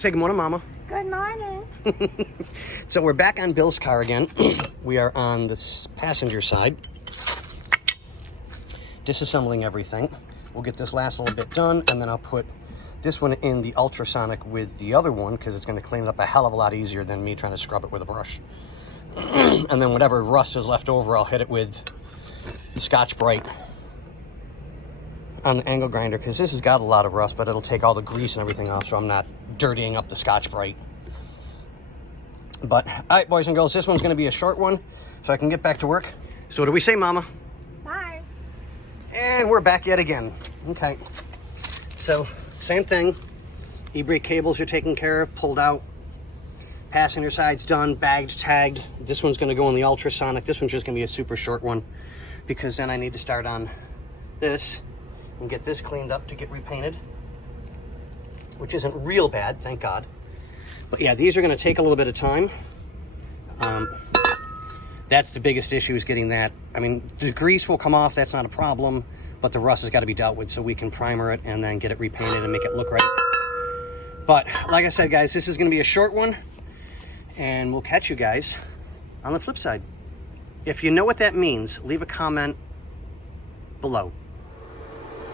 Say good morning, Mama. Good morning. So we're back on Bill's car again. We are on the passenger side, disassembling everything. We'll get this last little bit done, and then I'll put this one in the ultrasonic with the other one because it's going to clean it up a hell of a lot easier than me trying to scrub it with a brush. And then whatever rust is left over, I'll hit it with the Scotch-Brite on the angle grinder, because this has got a lot of rust, but it'll take all the grease and everything off, so I'm not dirtying up the Scotch-Brite. But, all right, boys and girls, this one's going to be a short one, so I can get back to work. So what do we say, Mama? Bye. And we're back yet again. Okay. So, same thing. E-brake cables are taken care of, pulled out. Passenger side's done, bagged, tagged. This one's going to go in the ultrasonic. This one's just going to be a super short one, because then I need to start on this and get this cleaned up to get repainted, which isn't real bad, thank God. But yeah, these are going to take a little bit of time. That's the biggest issue, is getting that. I mean, the grease will come off, that's not a problem, but the rust has got to be dealt with so we can primer it and then get it repainted and make it look right. But like I said, guys, this is going to be a short one, and we'll catch you guys on the flip side. If you know what that means, leave a comment below.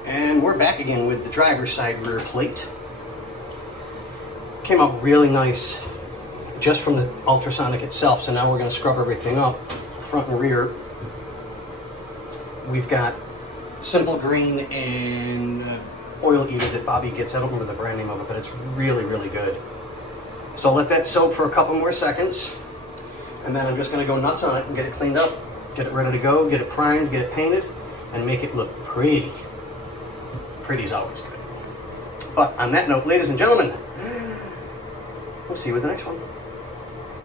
And we're back again with the driver's side rear plate. Came out really nice just from the ultrasonic itself, so now we're going to scrub everything up, front and rear. We've got Simple Green and Oil Eater that Bobby gets. I don't remember the brand name of it, but it's really, really good. So I'll let that soak for a couple more seconds, and then I'm just going to go nuts on it and get it cleaned up, get it ready to go, get it primed, get it painted, and make it look pretty. Pretty's always good. But on that note, ladies and gentlemen, we'll see you with the next one.